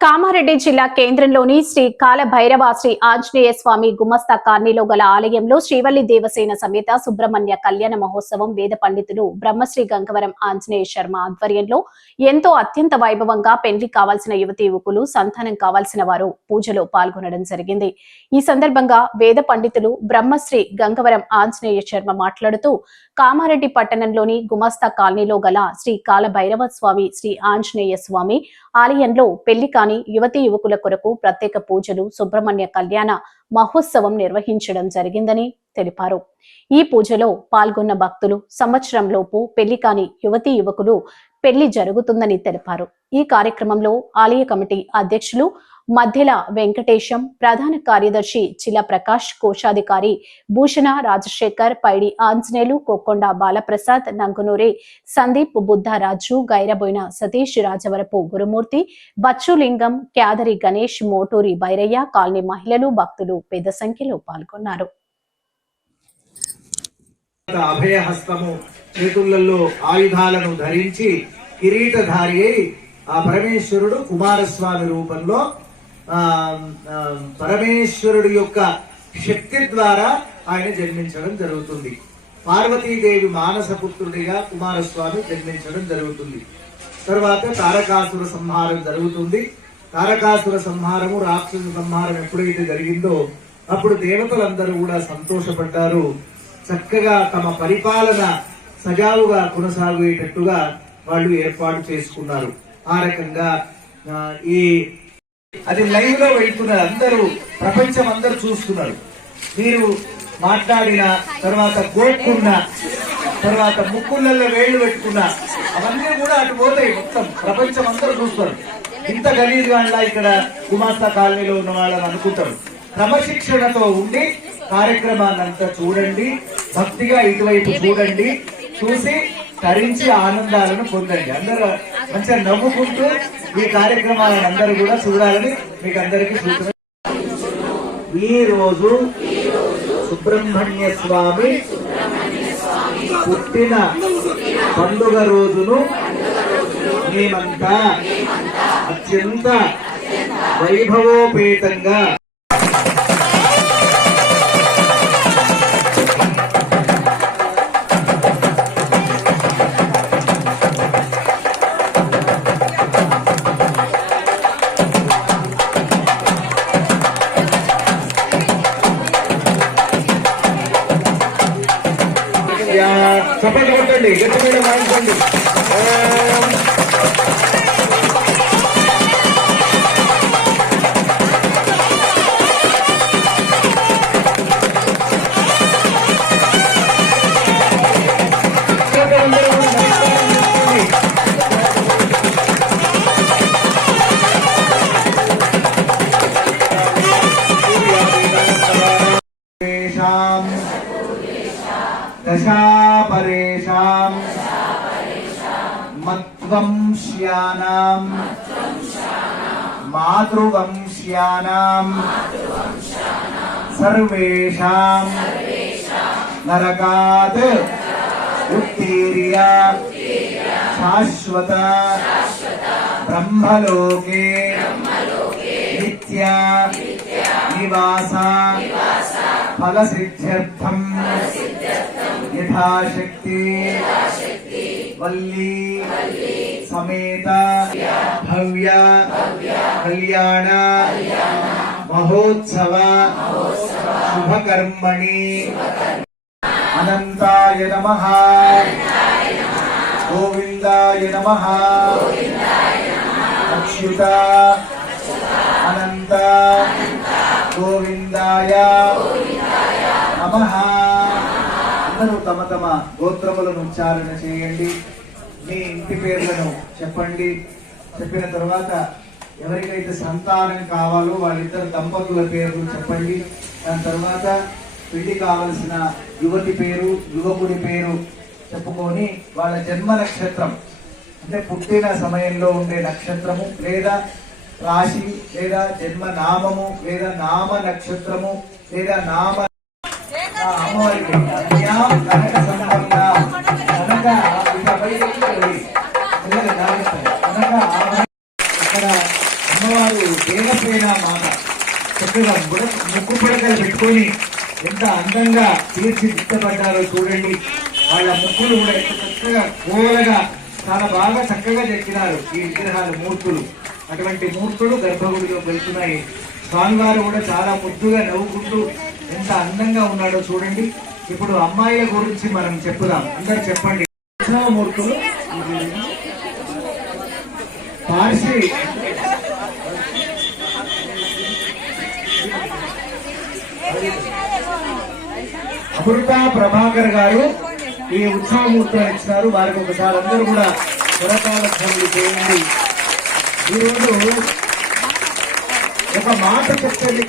కామారెడ్డి జిల్లా కేంద్రంలోని శ్రీ కాలభైరవ శ్రీ ఆంజనేయ స్వామి గుమస్తా కాలనీలో గల ఆలయంలో శ్రీవల్లి దేవసేన సమేత సుబ్రహ్మణ్య కళ్యాణ మహోత్సవం వేద పండితులు బ్రహ్మశ్రీ గంగవరం ఆంజనేయ శర్మ ఆధ్వర్యంలో ఎంతో అత్యంత వైభవంగా పెళ్ళి కావాల్సిన యువతి యువకులు సంతానం కావాల్సిన వారు పూజలో పాల్గొనడం జరిగింది. ఈ సందర్భంగా వేద పండితులు బ్రహ్మశ్రీ గంగవరం ఆంజనేయ శర్మ మాట్లాడుతూ కామారెడ్డి పట్టణంలోని గుమస్తా కాలనీలో గల శ్రీ కాలభైరవ స్వామి శ్రీ ఆంజనేయ స్వామి ఆలయంలో పెళ్ళి కానీ యువతీ యువకుల కొరకు ప్రత్యేక పూజలు సుబ్రహ్మణ్య కళ్యాణ మహోత్సవం నిర్వహించడం జరిగిందని తెలిపారు. ఈ పూజలో పాల్గొన్న భక్తులు సంవత్సరంలోపు పెళ్ళి కాని యువతీ యువకులు పెళ్ళి జరుగుతుందని తెలిపారు. ఈ కార్యక్రమంలో ఆలయ కమిటీ అధ్యక్షులు మధ్యల వెంకటేశం ప్రధాన కార్యదర్శి చిల ప్రకాష్ కోశాధికారి భూషణ రాజశేఖర్ పైడి ఆంజనేయులు కోకొండ బాలప్రసాద్ నంగునూరి సందీప్ బుద్ధరాజు గైరబోయిన సతీష్ రాజవరపు గురుమూర్తి బచ్చులింగం క్యాదరి గణేష్ మోటూరి బైరయ్య కాలనీ మహిళలు భక్తులు పెద్ద సంఖ్యలో పాల్గొన్నారు. అభయహస్తము చేతులలో ఆయుధాలను ధరించి కిరీటధారి అయి ఆ పరమేశ్వరుడు కుమారస్వామి రూపంలో పరమేశ్వరుడు యొక్క శక్తి ద్వారా ఆయన జన్మించడం జరుగుతుంది. పార్వతీదేవి మానసపుత్రుడిగా కుమారస్వామి జన్మించడం జరుగుతుంది. తర్వాత తారకాసుర సంహారం జరుగుతుంది. తారకాసుర సంహారము రాక్షస సంహారం ఎప్పుడైతే జరిగిందో అప్పుడు దేవతలందరూ కూడా సంతోషపడ్డారు. చక్కగా తమ పరిపాలన సజావుగా కొనసాగేటట్టుగా వాళ్ళు ఏర్పాటు చేసుకున్నారు. ఆ రకంగా ఈ అది లైవ్లో వెళ్తున్నారు అందరూ ప్రపంచం అందరూ చూస్తున్నారు. మీరు మాట్లాడిన తర్వాత గోక్కున్న తర్వాత ముక్కులలో వేళ్ళు పెట్టుకున్న అవన్నీ కూడా అటు పోతాయి మొత్తం. ప్రపంచం అందరూ చూస్తారు. ఇంత గలీజ్ వాళ్ళ ఇక్కడ గుమాస్తా కాలనీలో ఉన్న వాళ్ళని అనుకుంటారు. క్రమశిక్షణతో ఉండి కార్యక్రమాన్ని అంతా చూడండి భక్తిగా ఇటువైపు చూడండి చూసి తరించి ఆనందాలను పొందండి. అందరూ మంచిగా నవ్వుకుంటూ ఈ కార్యక్రమాలను అందరూ కూడా చూడాలని మీకు అందరికీ సూచన ఈ రోజు సుబ్రహ్మణ్య స్వామి పుట్టిన పండుగ రోజును మేమంతా అత్యంత వైభవోపేతంగా చప్పట్లు కొట్టండి గట్టి మీద వాయించండి. मत्वंश्यानाम् मातृवंश्यानाम् सर्वेषाम् नरकात् उत्तीर्य शाश्वत ब्रह्मलोके नित्या निवासा फलसिद्ध्यर्थम् यथाशक्ति వల్లి సమేత భవ్య కళ్యాణ మహోత్సవ శుభకర్మణి అనంతాయ నమ గోవిందాయ నమ అచ్యుత తమ తమ గోత్రములను ఉచ్చారణ చేయండి. మీ ఇంటి పేర్లను చెప్పండి. చెప్పిన తర్వాత ఎవరికైతే సంతానం కావాలో వాళ్ళిద్దరు దంపతుల పేర్లు చెప్పండి. దాని తర్వాత పెళ్ళి కావలసిన యువతి పేరు యువకుడి పేరు చెప్పుకొని వాళ్ళ జన్మ నక్షత్రం అంటే పుట్టిన సమయంలో ఉండే నక్షత్రము లేదా రాశి లేదా జన్మ నామము లేదా నామ నక్షత్రము లేదా నామ ఆ అమ్మవారికి కన్యా కనక కనక ఇక్కడ అమ్మవారు దేవసేన మాత చక్కగా ముక్కు పడకలు పెట్టుకొని ఎంత అందంగా తీర్చిదిద్దబడ్డారో చూడండి వాళ్ళ ముక్కులు కూడా ఎంత చక్కగా కోలగా చాలా బాగా చక్కగా చెక్కినారు ఈ విగ్రహాల మూర్తులు అటువంటి మూర్తులు గర్భగుడిలో వెళ్తున్నాయి. స్వామివారు కూడా చాలా ముద్దుగా నవ్వుకుంటూ ఎంత అందంగా ఉన్నాడో చూడండి. ఇప్పుడు అమ్మాయిల గురించి మనం చెప్పుదాం. అందరు చెప్పండి. మూర్తులు పార్సి. అమృత ప్రభాకర్ గారు ఈ ఉత్సవమూర్తులు ఇచ్చినారు. వారికి ఒకసారి అందరూ కూడా పురకాల ధ్వనులు చేయండి. ఈరోజు ఒక మాట చెప్పేది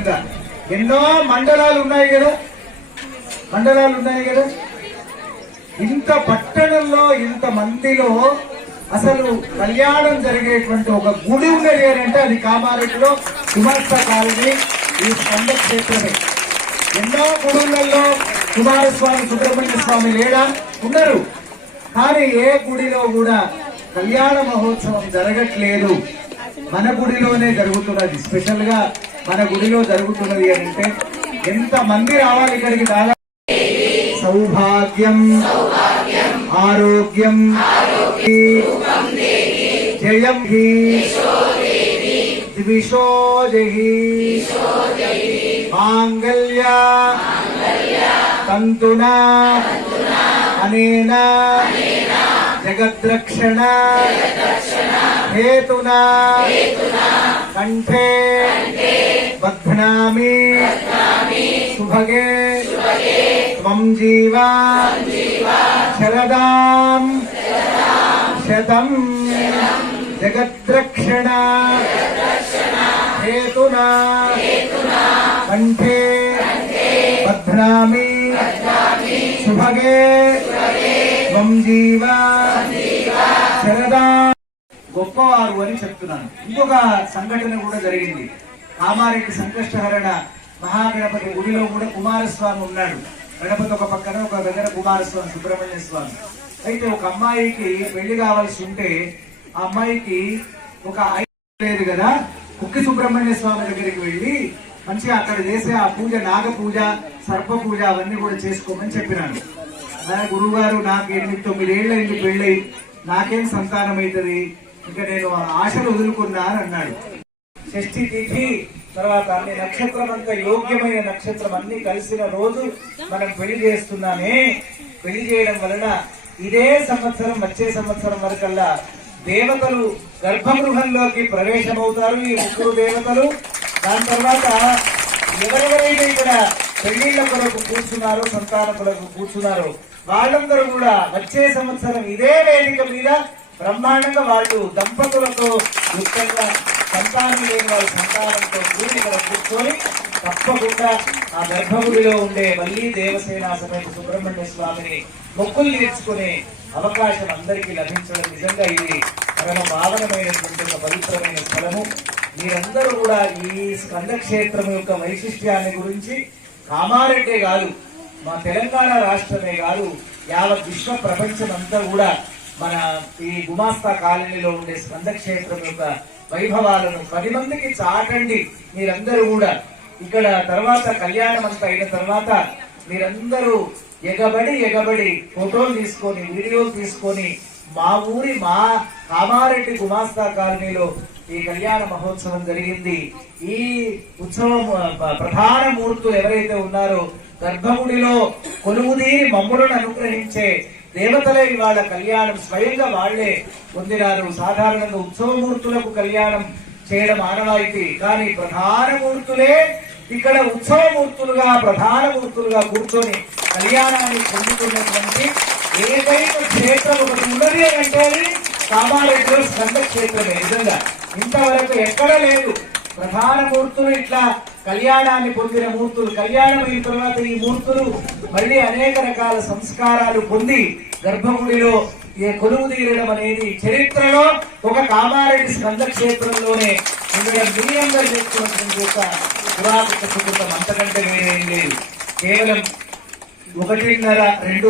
కాదు ఎన్నో మండలాలు ఉన్నాయి కదా. మండలాలు ఉన్నాయి కదా. ఇంత పట్టణంలో ఇంత మందిలో అసలు కళ్యాణం జరిగేటువంటి ఒక గుడి ఉన్నది అని అంటే అది కామారెడ్డిలో కుమార్తె కాలనీ. ఈ స్కంద క్షేత్రమే. ఎన్నో గుడులలో కుమారస్వామి సుబ్రహ్మణ్య స్వామి లేడా ఉన్నారు. కానీ ఏ గుడిలో కూడా కళ్యాణ మహోత్సవం జరగట్లేదు. మన గుడిలోనే జరుగుతున్నది. స్పెషల్గా మన గుడిలో జరుగుతున్నది అని అంటే ఎంత మంది రావాలి ఇక్కడికి దాదాపు? సౌభాగ్యం ఆరోగ్యం జయం హి ద్విషోజహి మాంగళ్య తంతునా అనేన జగద్రక్షణ హేతునా. కంఠే. బధ్నామి సుభగే. త్వం జీవా. శరదాం. శతం. జగద్రక్షణ. హేతునా. కంఠే. బధ్నామి సుభగే. త్వం జీవా. శరదా. గొప్పవారు అని చెప్తున్నాను. ఇంకొక సంఘటన కూడా జరిగింది. కామారెడ్డి సంకష్టహరణ మహాగణపతి గుడిలో కూడా కుమారస్వామి ఉన్నాడు. గణపతి ఒక పక్కన ఒక దగ్గర కుమారస్వామి సుబ్రహ్మణ్య స్వామి. అయితే ఒక అమ్మాయికి పెళ్ళి కావాల్సి ఉంటే ఆ అమ్మాయికి ఒక లేదు కదా? కుక్కి సుబ్రహ్మణ్య స్వామి దగ్గరికి వెళ్ళి మంచిగా అక్కడ చేసే ఆ పూజ నాగ పూజ సర్ప పూజ అవన్నీ కూడా చేసుకోమని చెప్పినాను. గురువు గారు నాకు ఎనిమిది తొమ్మిది ఏళ్ళ ఇంటి పెళ్ళై. నాకేం సంతానం అవుతుంది? ఇంకా నేను ఆ ఆశలు వదులుకున్నా అని అన్నాడు. షష్ఠి తిథి తర్వాత అన్ని నక్షత్రం అంతా యోగ్యమైన నక్షత్రం అన్ని కలిసిన రోజు మనం పెళ్ళి చేస్తున్నామే. పెళ్ళి చేయడం వలన ఇదే సంవత్సరం వచ్చే సంవత్సరం వరకల్లా దేవతలు గర్భగృహంలోకి ప్రవేశమవుతారు ఈ ముగ్గురు దేవతలు. దాని తర్వాత ఎవరెవరైతే ఇక్కడ పెళ్ళిళ్ళ కొరకు కూర్చున్నారో సంతాన కొరకు కూర్చున్నారో వాళ్ళందరూ కూడా వచ్చే సంవత్సరం ఇదే వేదిక మీద బ్రహ్మాండంగా వాళ్ళు దంపతులతో ముఖ్యంగా సంతానం లేని వాళ్ళ సంతానంతో కూడి ఇక్కడ కూర్చొని తప్పకుండా ఆ గర్భగుడిలో ఉండే మళ్ళీ దేవసేన సమేత సుబ్రహ్మణ్య స్వామిని మొక్కులు నేర్చుకునే అవకాశం అందరికీ లభించడం నిజంగా ఇది పరమ పావనమైనటువంటి ఒక పవిత్రమైన స్థలము. మీరందరూ కూడా ఈ స్కందక్షేత్రం యొక్క వైశిష్ట్యాన్ని గురించి కామారెడ్డే కాదు మా తెలంగాణ రాష్ట్రమే కాదు యావత్ విశ్వ ప్రపంచం అంతా కూడా మన ఈ గుమాస్తా కాలనీలో ఉండే స్కందక్షేత్రం యొక్క వైభవాలను పది మందికి చాటండి మీరందరూ కూడా. ఇక్కడ తర్వాత కళ్యాణం అంతా అయిన తర్వాత మీరందరూ ఎగబడి ఎగబడి ఫోటోలు తీసుకొని వీడియోలు తీసుకొని మా ఊరి మా కామారెడ్డి గుమాస్తా కాలనీలో ఈ కళ్యాణ మహోత్సవం జరిగింది. ఈ ఉత్సవం ప్రధాన మూర్తులు ఎవరైతే ఉన్నారో గర్భగుడిలో కొలువుదీరి మమ్ములను అనుగ్రహించే దేవతలే ఇవాళ కళ్యాణం స్వయంగా వాళ్ళే పొందినారు. సాధారణంగా ఉత్సవమూర్తులకు కళ్యాణం చేయడం ఆనవాయితీ. కానీ ప్రధాన మూర్తులే ఇక్కడ ఉత్సవమూర్తులుగా ప్రధాన మూర్తులుగా కూర్చొని కళ్యాణాన్ని పొందుతున్నటువంటి ఏకైక క్షేత్రం ఒకటి ఉన్నది అని అంటే అది కామారెడ్డిలో స్కంద క్షేత్రమే. నిజంగా ఇంతవరకు ఎక్కడ లేదు. ప్రధాన మూర్తులు ఇట్లా కళ్యాణాన్ని పొందిన మూర్తులు. కళ్యాణం అయిన తర్వాత ఈ మూర్తులు మళ్ళీ అనేక రకాల సంస్కారాలు పొంది గర్భగుడిలో ఏ కొలువు తీరడం అనేది చరిత్రలో ఒక కామారెడ్డి స్కంద క్షేత్రంలోనే ఉండడం మీ అందరు చేస్తున్నటువంటి ఒక పురాతన సుకృతం అంతకంటే వేరేం లేదు. కేవలం ఒకటిన్నర రెండు